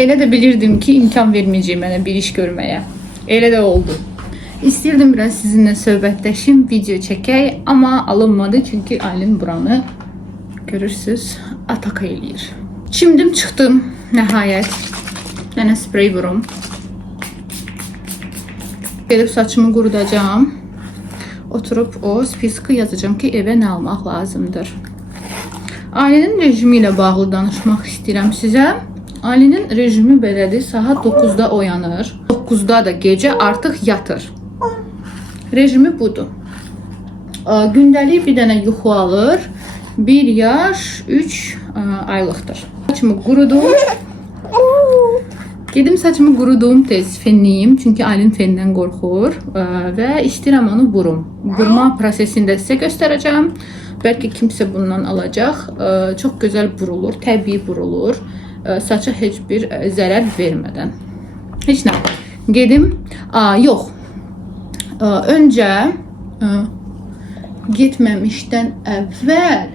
Elə də bilirdim ki, imkan verməyəcək mənə bir iş görməyə. Elə də oldu. İstirdim biraz sizinlə söhbətləşim, video çəkək, amma alınmadı çünki Aylin buranı görürsüz, ataka eləyir. Çimdim, çıxdım nəhayət. Mənə sprey vurum. Gedib saçımı qurudacağım. Oturup o spiskı yazacağım ki evə nə almaq lazımdır. Aylinin rejimi ilə bağlı danışmaq istəyirəm sizə. Aylinin rejimi belədir, saat 9-da oyanır. 9-da da gecə artıq yatır. Rejimi budur. Gündəlik bir dənə yuxu alır. 1 yaş 3 aylıqdır. Saçımı qurudum. Gedim saçımı qurudum, tez fenliyim. Çünki Aylin fenden qorxur və istəyirəm onu vurum. Vurma prosesində sizə göstərəcəm. Bəlkə kimsə bundan alacaq. Çox gözəl vurulur, təbii vurulur. Saça heç bir zərər vermədən. Heç nə. Gedim. Yox. Öncə getməmişdən əvvəl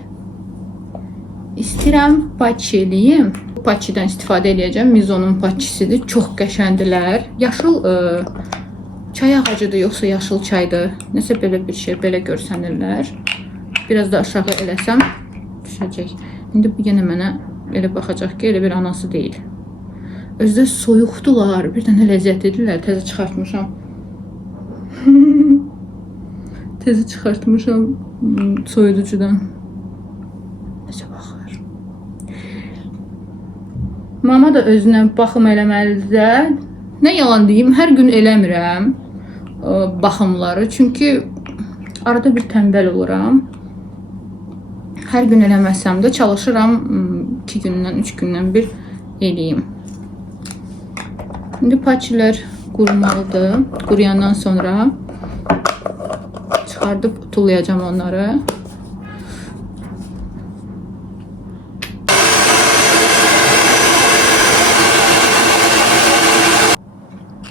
istəyirəm patç eləyim. Patçıdan istifadə edəcəm. Mizonun patçisidir. Çox qəşəndilər. Yaşıl çay ağacıdır, yoxsa yaşıl çaydır. Nəsə belə bir şey, belə görsənirlər. Biraz da aşağı eləsəm düşəcək. İndi bu yenə mənə elə baxacaq ki, elə bir anası deyil. Özdə soyuqdular. Bir dənə ləzzətlidirlər. Təzə çıxartmışam. Təzə çıxartmışam soyuducudan. Necə baxır. Mama da özünə baxım eləməlidir. Nə yalan deyim, hər gün eləmirəm baxımları. Çünki arada bir tənbəl oluram. Hər gün eləməsəm də çalışıram 2 gündən, 3 gündən bir eləyim. İndi patçilər qurumalıdır. Quruyandan sonra çıxardıb utulayacağım onları.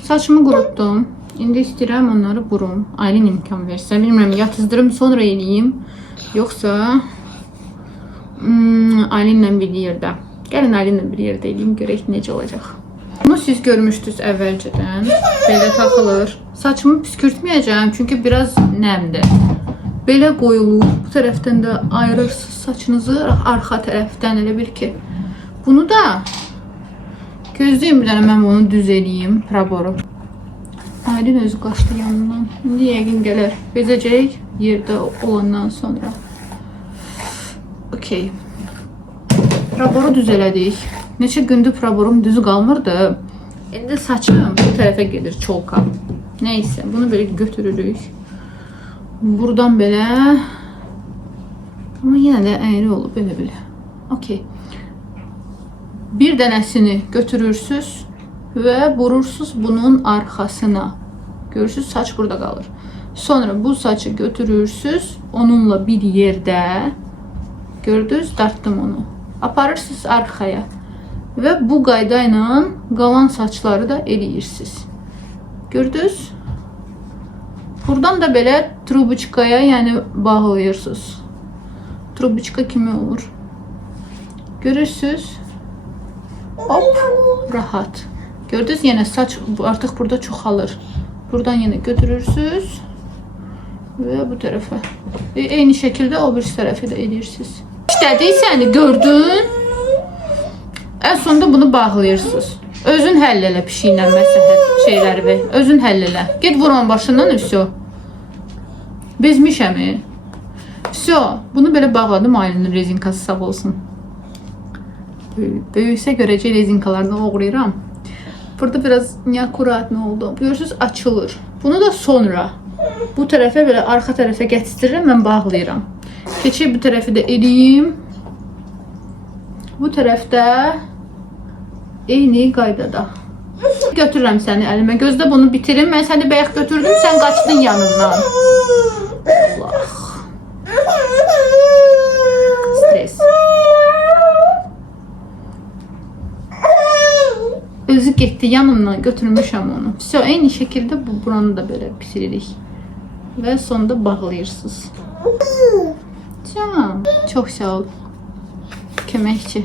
Saçımı qurutdum. İndi istəyirəm onları vurum. Aylin imkan versə. Bilmirəm, yatızdırım sonra eləyim. Yoxsa Aylinlə bir yerdə. Gəlin Aylinlə bir yerdə eləyim. Görək necə olacaq. Bunu siz görmüşdünüz əvvəlcədən. Belə taxılır. Saçımı püskürtməyəcəm. Çünki biraz nəmdir. Belə qoyulur. Bu tərəfdən də ayırırsınız saçınızı. Arxa tərəfdən elə bil ki. Bunu da gözləyim bir dənə mən bunu düz eləyim, praboru. Aylin özü qaçdı yanından. İndi yəqin gələr. Bezəcək yerdə olandan sonra. Okey. Praboru düz elədik. Neçə gündür praborum düz qalmırdı. İndi saçım bu tərəfə gedir, çolka. Neyse, bunu belə götürürük. Buradan belə. Amma yenə də əyri olub, belə. Okey. Bir dənəsini götürürsüz ve vurursunuz bunun arkasına. Görürsünüz, saç burada kalır. Sonra bu saçı götürürsüz onunla bir yerde. Gördünüz, dartdım onu. Aparırsınız arkaya. Ve bu qaydayla qalan saçları da eləyirsiniz. Gördünüz? Buradan da belə trubuçkaya, yəni bağlayırsınız. Trubuçka kimi olur. Görürsünüz? Hop, rahat. Gördünüz, yine saç artık burada çoxalır. Buradan yine götürürsünüz ve bu tarafa. Eyni şekilde o bir tərəfi də edirsiniz. İşlədiysən, gördün. En sonunda bunu bağlayırsınız. Özün həll elə pişiklə məsələn şeyləri ver. Özün həll elə. Get vur onun başından, vəsə. Bezmişəm. Vəsə, bunu belə bağladım, Aylinin rezinkası sağ olsun. Böyüksə görəcək rezinkalardan oğrayıram. Burada biraz neakkuratlı oldu. Görürsünüz, açılır. Bunu da sonra bu tərəfə belə arxa tərəfə gətiririm, mən bağlayıram. Keçib bu tərəfi də eləyim. Bu tərəfdə eyni qaydada. Götürürəm səni əlimə. Gözdə bunu bitirim. Mən səni bayaq götürdüm, sən qaçdın yanımdan. Allah. Stres. Özü getdi yanımdan, götürmüşəm onu. Vəsə, eyni şəkildə buranı da belə bitiririk. Və sonunda bağlayırsınız. Canım, çox sağ ol. Köməkçi.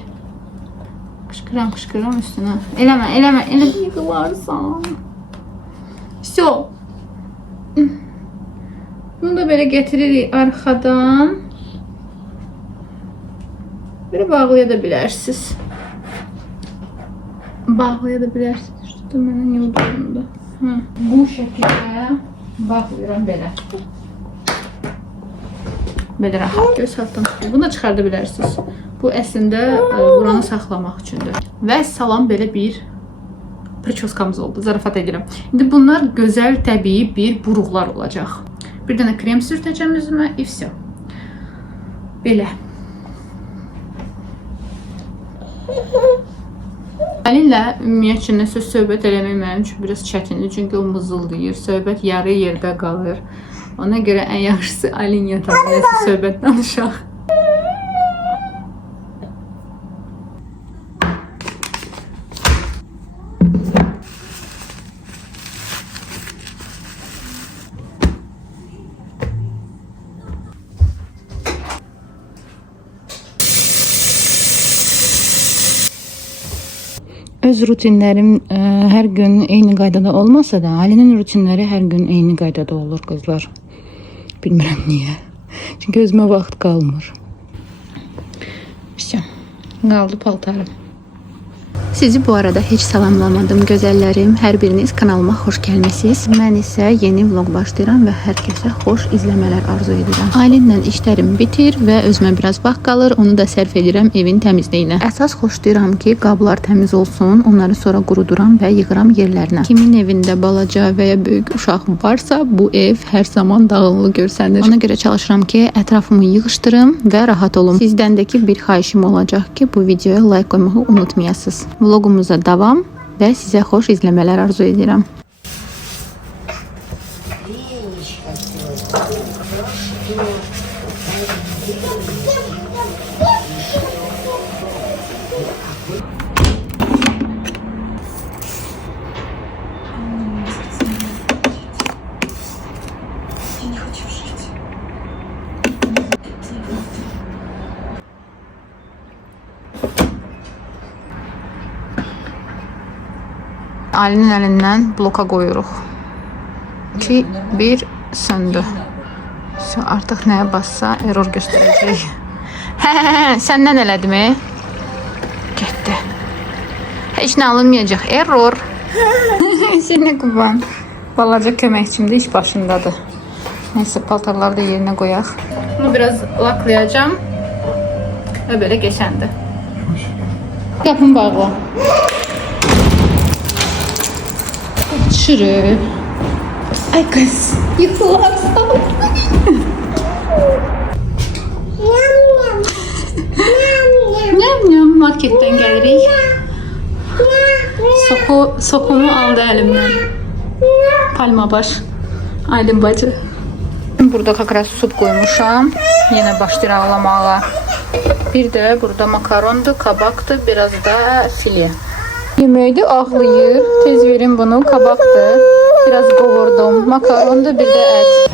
Qışqıram üstünə. Eləmə, yıxılarsan. So. Bunu da belə getiririk arxadan. Belə bağlaya da bilərsiniz. Dur, mənə yolda. Bu şəkildə bağlayıram belə. Belə rahat. Göz altdan tutuyor. Bunu da çıxarda bilərsiniz. Bu əslində buranı saxlamaq üçündür. Və salam belə bir prическamız oldu. Zarafat edirəm. İndi bunlar gözəl, təbii bir buruqlar olacaq. Bir dənə krem sürtəcəm üzümə. И все. Belə. Əlinlə ümumiyyətcə nəsə söhbət eləmək mənim üçün biraz çətindir. Çünki o mızıldayır. Söhbət yarı yerdə qalır. Ona görə ən yaxşısı Alin yatağında nəsə söhbət danışaq. Öz rutinlərim hər gün eyni qaydada olmasa da, Ali'nin rutinləri hər gün eyni qaydada olur qızlar. Bilmirəm niyə. Çünki özümə vaxt qalmır. İşte, qaldı paltarım. Sizi bu arada heç salamlamadım gözəllərim. Hər biriniz kanalıma xoş gəlmisiniz. Mən isə yeni vlog başlayıram və hər kəsə xoş izləmələr arzu edirəm. Ailəmlə işlərim bitir və özümə biraz vaxt qalır. Onu da sərf edirəm evin təmizliyinə. Əsas xoşlayıram ki, qablar təmiz olsun. Onları sonra quruduram və yığıram yerlərinə. Kimin evində balaca və ya böyük uşaq varsa, bu ev hər zaman dağınıqlı görsənir. Ona görə çalışıram ki, ətrafımı yığışdırım və rahat olum. Sizdəndəki bir xahişim olacaq ki, bu videoya like qoymağı unutmayasınız. Vlogumuza davam və sizə xoş izləmələr arzu edirəm. Ali'nin əlindən bloka qoyuruq. 2, 1, söndü. Artıq nəyə bassa error göstərəcək. Səndən elədimi? Getdi. Heç nə alınmayacaq. Error. Sənə qurban. Balaca köməkçimdə iş başındadır. Neyse, paltarları da yerinə qoyaq. Bunu biraz laklayacağım. Və belə geçəndi. Qapını bağla. Şırı. Ay kız, yıkılarsan. Nyam marketten gəlirik. Sokumu aldı əlimdən. Palma baş. Aylin bacı. Burada kakras sup koymuşam. Yine başlayır ağlamağa. Bir de burada makarondu, kabakdı, biraz da filye. Yeməkdə ağlayır. Tez verin bunu. Kabaqdı. Biraz qovurdum. Makarondu, bir də ət.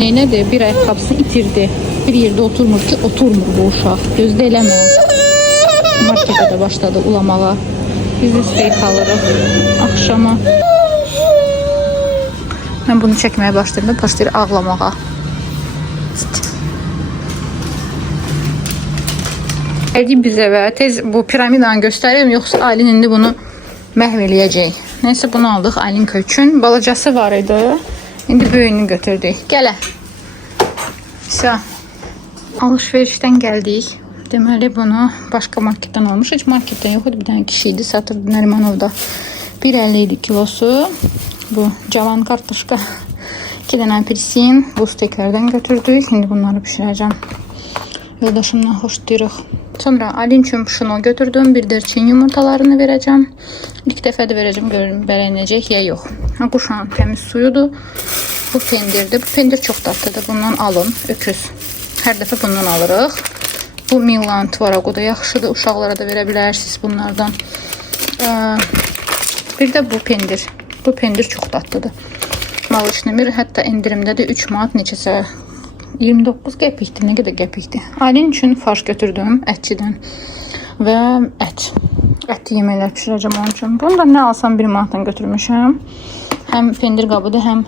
Neynədir? Bir ayaqqabısını itirdi. Bir yerdə oturmur ki, oturmur bu uşaq. Gözdə eləmə. Marketə də başladı ulamağa. Biz üstəyi qalırıq. Axşama. Mən bunu çəkməyə başlayanda başlayır ağlamağa. Gəldik biz evə. Tez bu piramidanı göstərəyim, yoxsa Aylin indi bunu məhv eləyəcək. Neyse bunu aldıq Aylin üçün. Balacası var idi. İndi böyüyünü götürdük. Gələ. Alışverişdən gəldik. Deməli bunu başqa marketdən almış. Heç marketdən yox idi. Bir dənə kişi idi. Satırdı Nərimanovda. 1.50 idi kilosu. Bu cavan kartuşka. 2 dənə apelsin. Bu steklərdən götürdük. Şimdi bunları pişirəcəm. Yoldaşımla xoşlayırıq. Sonra Aylin üçün şunu götürdüm. Bir də Çin yumurtalarını verəcəm. İlk dəfə də verəcəm. Görürüm bələnəcək ya yox. Quşağın təmiz suyudur. Bu pendirdir. Bu pendir çox tatlıdır. Bundan alın. Öküz. Hər dəfə bundan alırıq. Bu Milan Tvaraqo da yaxşıdır. Uşaqlara da verə bilərsiniz bunlardan. Bir də bu pendir. Bu pendir çox dadlıdır. Malışnımir hətta endirimdədir. 3 manat neçəsə 29 qəpikdir. Nə qədər qəpikdir? Ailen üçün farş götürdüm ətçidən və ət yeməklər pişirəcəm onun üçün. Bunu da nə alsam 1 manatdan götürmüşəm. Həm pendir qabıdır, həm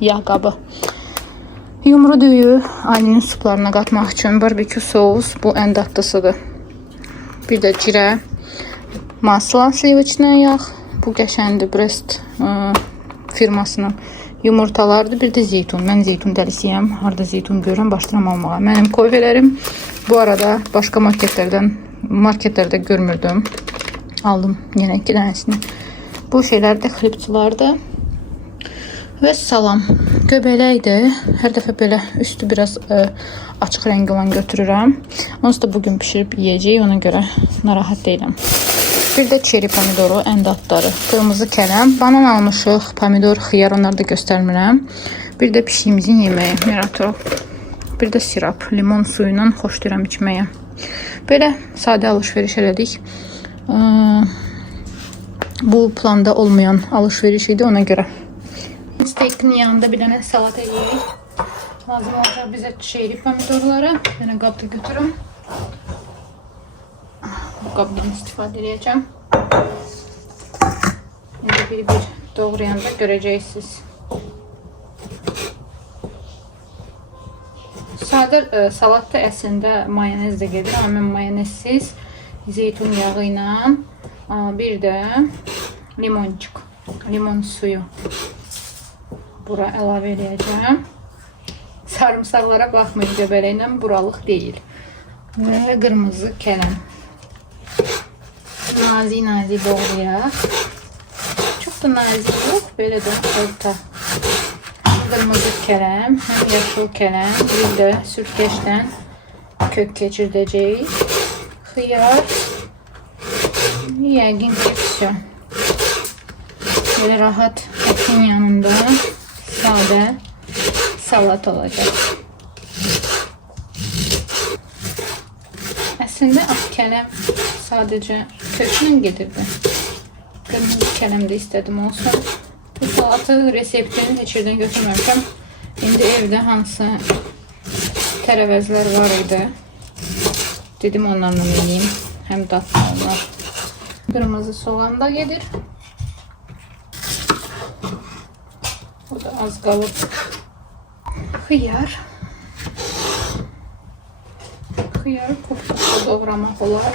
yağ qabı. Yumru düyü ailenin suplarına qatmaq üçün barbekü sos, bu ən dadlısıdır. Bir də cirə, masla, slivoçna yağ. Bu qəşəndir, Brest firmasının yumurtalardır. Bir də zeytun. Mən zeytun dəlisiyəm. Harada zeytun görürəm, başlayıram almağa. Mənim koyvələrim bu arada başqa marketlərdə görmürdüm. Aldım yenə 2 dənəsini. Bu şeylər də xlipçilardır. Və salam. Göbələkdir. Hər dəfə belə üstü biraz açıq rəngi olan götürürəm. Onsuz da bugün pişirib yeyəcək, ona görə narahat deyiləm. Bir də çeri pomidoru, ən dadları. Qırmızı kələm, banan almışıq, pomidor, xiyar, onları da göstərmirəm. Bir də pişiyimizin yeməyi, mirator. Bir də sirap, limon suyu ilə xoşlayıram içməyə. Belə sadə alış-veriş elədik. Bu planda olmayan alış-veriş idi, ona görə. Steakin yanında bir dənə salat eləyik. Lazım olacaq bizə çeri pomidorları. Bir dənə qabda götürüm. Bu qabdan istifadə edəcəm. İndi bir doğrayanda görəcəksiniz. Sadə salatda əslində mayonez də gedir. Amma mən mayonezsiz zeytun yağı ilə bir də limoncuk, limon suyu bura əlavə edəcəm. Sarımsaqlara baxmayın, göbələklə buralıq deyil. Və qırmızı kələm. Nazik doğrayaq. Çox da nazik yox, belə də orta. Qırmızı kələm, yaşıl kələm, bir də sürtkeçdən kök keçirdəcəyik. Xiyar. Yəqin ki, pişə. Belə rahat ətin yanında sadə salat olacaq. Əslində ağ kələm sadəcə köklə gedirdi. Qırmızı kələm də istədim olsun. Bu salatı reseptini heç yerdən götürməmişəm. İndi evdə hansı tərəvəzlər var idi. Dedim onlarla yiyeyim. Həm dadlı onlar. Qırmızı soğan da gedir. O da az qalıb. Xiyar. Xiyarı puf-puf doğramaq olar.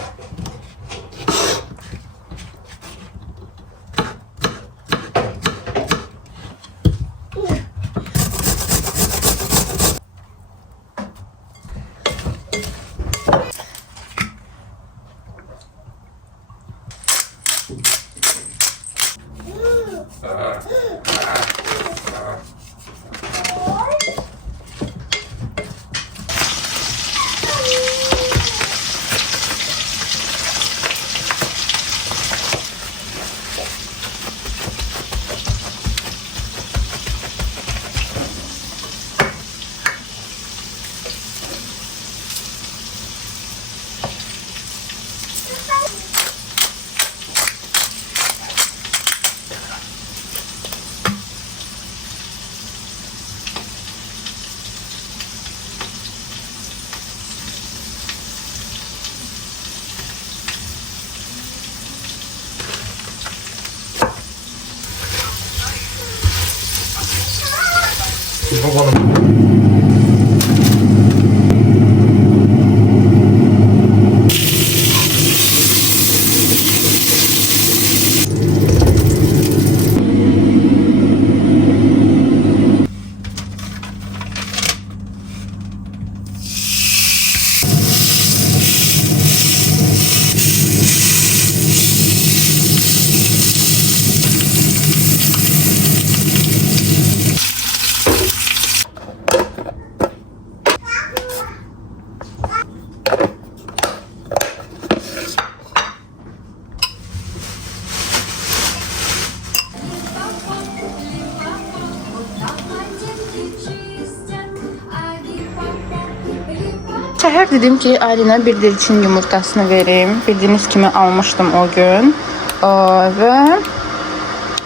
Səhər dedim ki, Alinə bir dilçin yumurtasını vereyim. Bildiyiniz kimi almışdım o gün. Və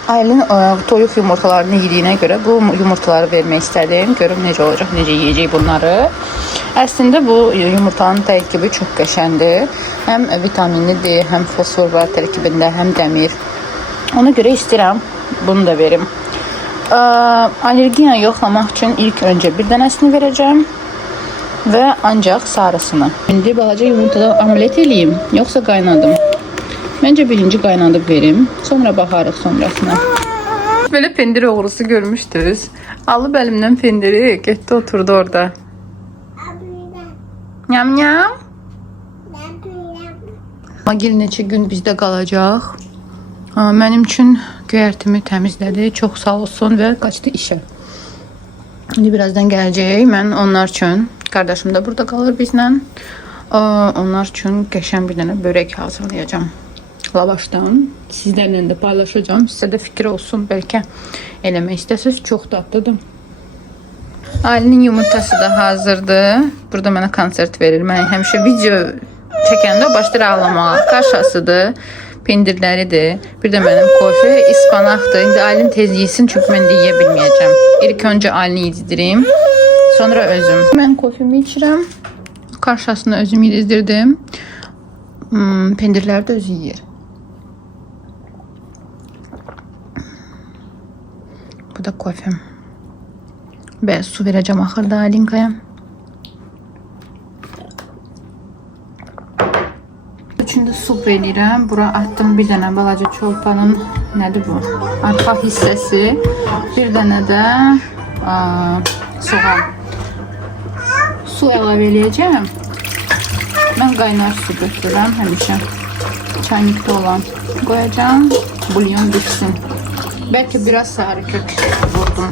Aylin toyuq yumurtalarını yediyinə görə bu yumurtaları vermək istədim. Görüm necə olacaq, necə yeyəcək bunları. Əslində bu yumurtanın tərkibi çox qəşəndir. Həm vitaminlidir, həm fosfor var tərkibində, həm dəmir. Ona görə istəyirəm bunu da verim. Allergiya yoxlamaq üçün ilk öncə bir dənəsini verəcəm və ancaq sarısını. İndi balaca yumurtada omlet eləyim, yoxsa qaynadım? Məncə birinci qaynadıb verim, sonra baxarıq sonrasına. Belə pendir oğrusu görmüşdünüz. Alıb əlimdən pendiri, getdi oturdu orada. Nyam nyam. Magil neçə gün bizdə qalacaq. Mənim üçün göyərtimi təmizlədi, çox sağ olsun və qaçdı işə. İndi birazdan gələcək, mən onlar üçün, qardaşım da burada qalır bizlə. Onlar üçün qəşən bir dənə börək hazırlayacağım. Lavaşdan sizlərlə də paylaşacağım. Sizə də fikir olsun, bəlkə eləmək istəsiniz. Çox dadlıdır. Aylinin yumurtası da hazırdır. Burada mənə konsert verir. Mən həmişə video çəkəndə o başlayır ağlamağa. Kaşasıdır, pendirləridir. Bir də mənim kofe, ispanaqdır. İndi Aylin tez yesin, çünki mən də yeyə bilməyəcəm. İlk öncə Aylini yedirim, sonra özüm. Mən kofemi içirəm. Kaşasını özüm yedizdirdim. Pendirləri də özü yeyir. Bu da kofem. Və su verəcəm axırda Alinkaya. Üçündə su verirəm. Bura atdım bir dənə balaca çolpanın, nədir bu? Arxa hissəsi. Bir dənə də soğan. Su əlavə eləyəcəm. Mən qaynar su götürürəm həmişə. Çaynikdə olan qoyacağım. Bulyon düşsün. Bəlkə biraz sarı kök vurdum.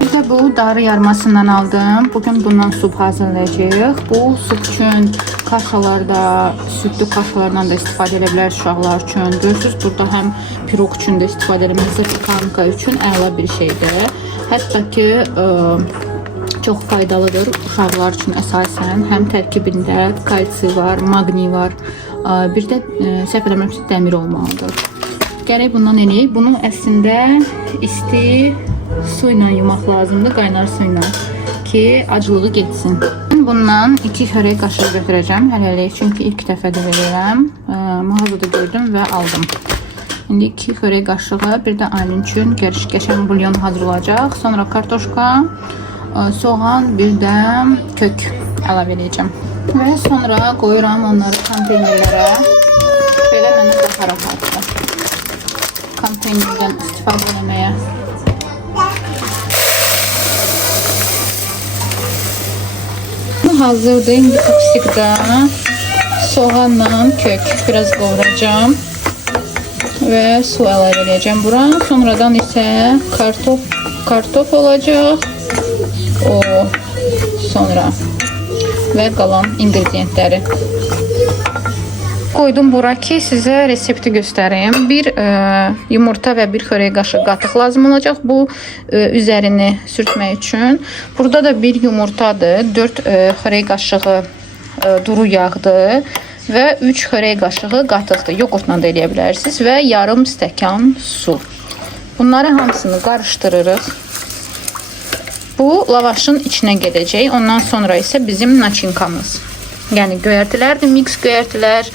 Bir də bu darı yarmasından aldım. Bugün bundan sup hazırlayacağıq. Bu sup üçün kaşalarda, sütlü kaşalardan da istifadə edə bilər uşaqlar üçün. Görürsünüz, burada həm pirog üçün də istifadə edə kanka üçün əla bir şeydir. Hətta ki, çox faydalıdır uşaqlar üçün əsasən. Həm tərkibində kalsi var, maqni var. Bir də səhv eləmirəmsə dəmir olmalıdır. Gərək bundan eləyək. Bunu əslində isti su ilə yumaq lazımdır, qaynar su ilə ki, acılığı getsin. Bundan 2 xörək qaşığı götürəcəm hələlik, çünki ilk dəfədə verirəm. Mağazada gördüm və aldım. İndi 2 xörək qaşığı, bir də Aylin üçün qəşəng bulyon hazırlayacaq. Sonra kartoşka, soğan, bir də kök əlavə edəcəm. Və sonra qoyuram onları konteynerlərə. Belə mənə daha rahatdır konteynerdən istifadə etməyə. Bu hazırdır. İndi kapsikdə soğanla kök biraz qovuracağım və su əlavə edəcəm bura. Sonradan isə kartof olacaq. Sonra və qalan ingrediyentləri koydum bura ki, sizə resepti göstəreyim. Bir yumurta və bir xörək qaşığı qatıq lazım olacaq bu üzərini sürtmək üçün. Burada da bir yumurtadır, 4 xörək qaşığı duru yağdır və 3 xörək qaşığı qatıqdır. Yoğurtla da eləyə bilərsiniz və yarım stəkan su. Bunları hamısını qarışdırırıq. Bu lavaşın içinə gedəcək. Ondan sonra isə bizim načinkamız. Yəni göyərtilərdir, mix göyərtilər.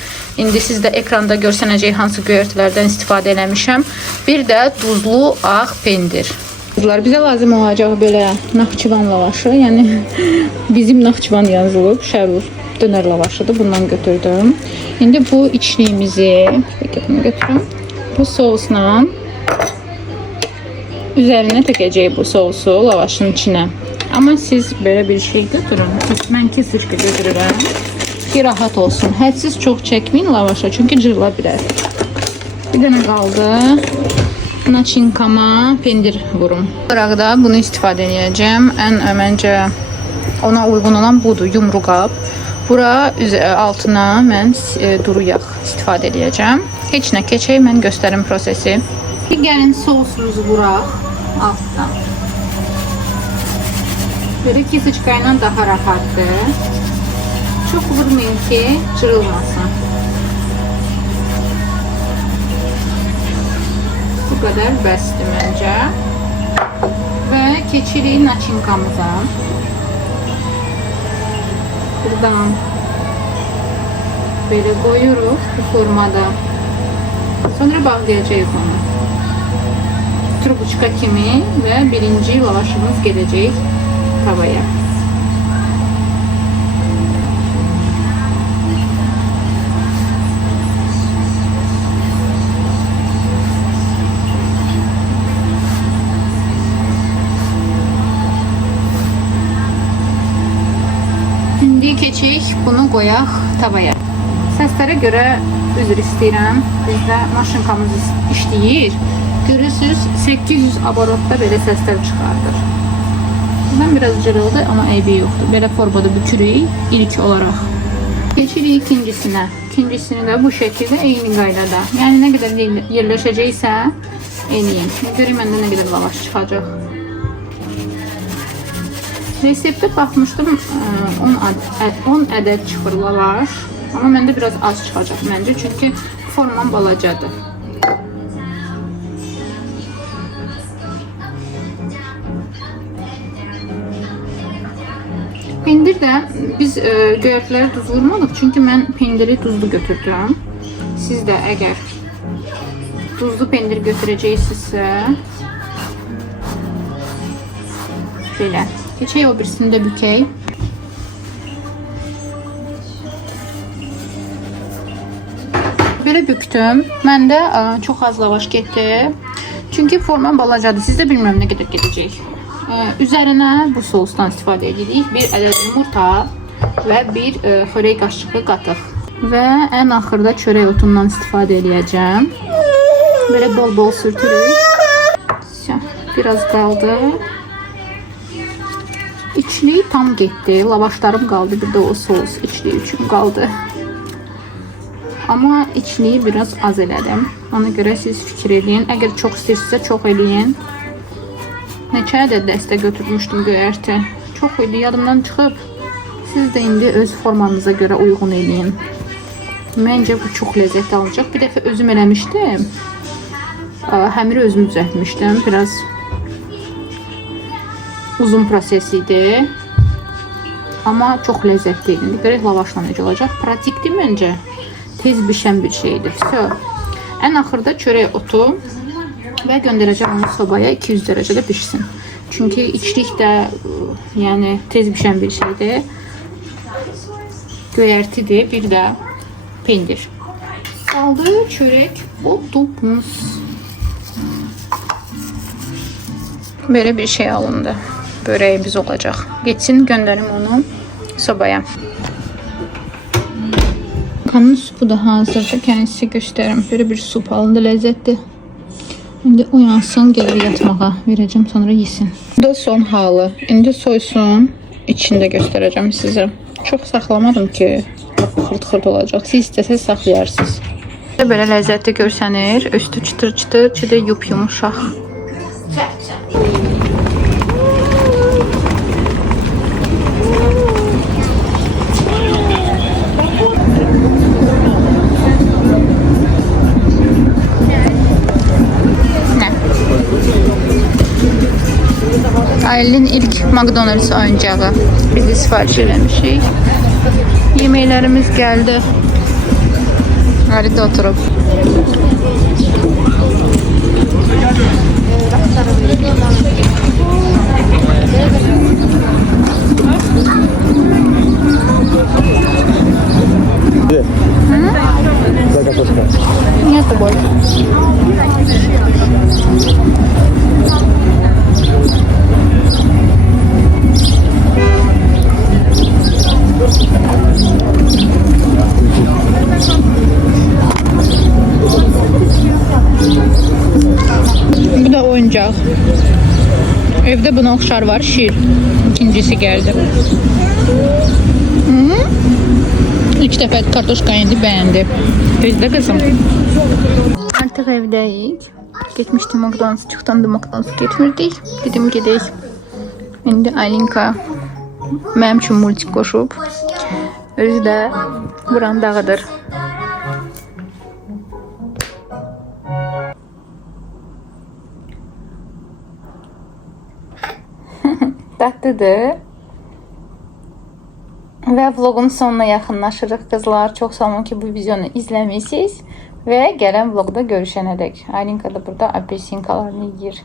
İndi sizdə ekranda görsənəcək hansı göyərtilərdən istifadə eləmişəm. Bir də duzlu ağ pendir. Bizə lazım olacaq belə Naxçıvan lavaşı. Yəni bizim Naxçıvan yazılıb, Şərur dönər lavaşıdır. Bundan götürdüm. İndi bu içliyimizi götürüm. Bu sousla üzərinə tökəcək bu sousu lavaşın içinə. Amma siz belə bir şey götürün. Mən kesirka götürürəm ki, rahat olsun. Hədsiz çox çəkməyin lavaşa, çünki cırıla bilər. Bir dənə qaldı. Nachinkama pendir vurum. Olaraq da bunu istifadə edəcəm. Məncə ona uyğun olan budur, yumru qab. Bura altına mən duru yağ istifadə edəcəm. Heç nə keçək, mən göstərim prosesi. Gəlin sousumuzu vuraq altdan. Böyle kesiciklə daha rahatdır. Çok vurmayın ki cırılmasın. Bu qədər bəsdir məncə. Və keçirik načinkamıza. Buradan belə qoyuruq bu formada. Sonra bağlayacağıq onu. Trubuçka kimi və birinci lavaşımız gedəcək tavaya. İndi keçik, bunu qoyaq tavaya. Səslərə görə üzr istəyirəm. Bizdə maşınkamız işləyir. Görürsünüz 800 abarotda belə səslər çıxardır. Bundan biraz cırıldı, amma eybi yoxdur. Belə formada bükürük ilk olaraq. Keçirik ikincisine. İkincisini də bu şəkildə eyni qaydada. Yəni nə qədər yerləşəcəksə eyniyin. Göreyim məndə nə qədər lavaş çıxacaq. Reseptə baxmışdım 10 ədəd çıxır lavaş. Amma məndə biraz az çıxacaq məncə. Çünki formam balacadır. Pendir də biz göyərtilərə duz vurmadıq. Çünki mən pendiri duzlu götürdüm. Siz də əgər duzlu pendir götürəcəksinizsə belə. Keçək o birisini də bükək. Belə büktüm. Məndə çox az lavaş getdi. Çünki forma balacadır. Sizdə bilmirəm nə qədər gedəcək. Üzərinə bu sosdan istifadə edirik. Bir ədəd yumurta və bir xörək qaşığı qatıq. Və ən axırda çörək otundan istifadə edəcəm. Belə bol-bol sürtürük. Biraz qaldı. İçliyi tam getdi. Lavaşlarım qaldı. Bir də o sos içliyi üçün qaldı. Amma içliyi biraz az elədim. Ona görə siz fikir edin. Əgər çox istəyirsinizsə çox eləyin. Neçə ədəd dəstə götürmüşdüm göyərti. Çox idi, yadımdan çıxıb. Siz də indi öz formanıza görə uyğun eləyin. Məncə bu çox ləzzətli olacaq. Bir dəfə özüm eləmişdim. Həmiri özüm düzəltmişdim. Biraz uzun proses idi. Amma çox ləzzətli idi. Görək lavaşla necə olacaq. Pratikdir məncə. Tez bişən bir şeydir. Ən axırda çörək otu və göndərəcəm onu sobaya 200 dərəcədə pişsin. Çünki içlik də yəni tez bişən bir şeydir. Göyərtidir, bir də pendir. Qaldı çörək otumuz. Belə bir şey alındı. Börəyimiz olacaq. Geçsin, göndərim onu sobaya. Kanın supu da hazırdır. Kendisi göstərim. Böyle bir sup alındı, ləzzətli. İndi uyansın, gelir yatmağa verəcəm, sonra yesin. Bu da son halı. İndi soysun, içində göstərəcəm sizə. Çox saxlamadım ki, xırt-xırt olacaq. Siz istəsəz saxlayarsınız. Belə ləzzətli görsənir. Üstü çıtır-çıtır, içi də yup-yumuşaq. Ailenin ilk McDonald's oyuncağı. Biz de sipariş eləmişik. Yeməklərimiz gəldi. Harada oturup. Нет тобой. Bu da oyuncak. Evde buna oxşar var, şir. İkincisi geldi. İlk dəfə kartoşka yedi, bəyəndi. Bizdə qızım. Artıq evdəyik. Getmişdim McDonald's, çıxdan da McDonald's getmirdik. Dedim gedək. İndi Alinka mənim üçün multik qoşub. Özü də buranı dağıdır. dadlıdır. Və vloqun sonuna yaxınlaşırıq qızlar. Çox sağ olun ki, bu videonu izləmişsiniz və gələn vloqda görüşənədək. Aylinka da burada apelsinkalarını yeyir.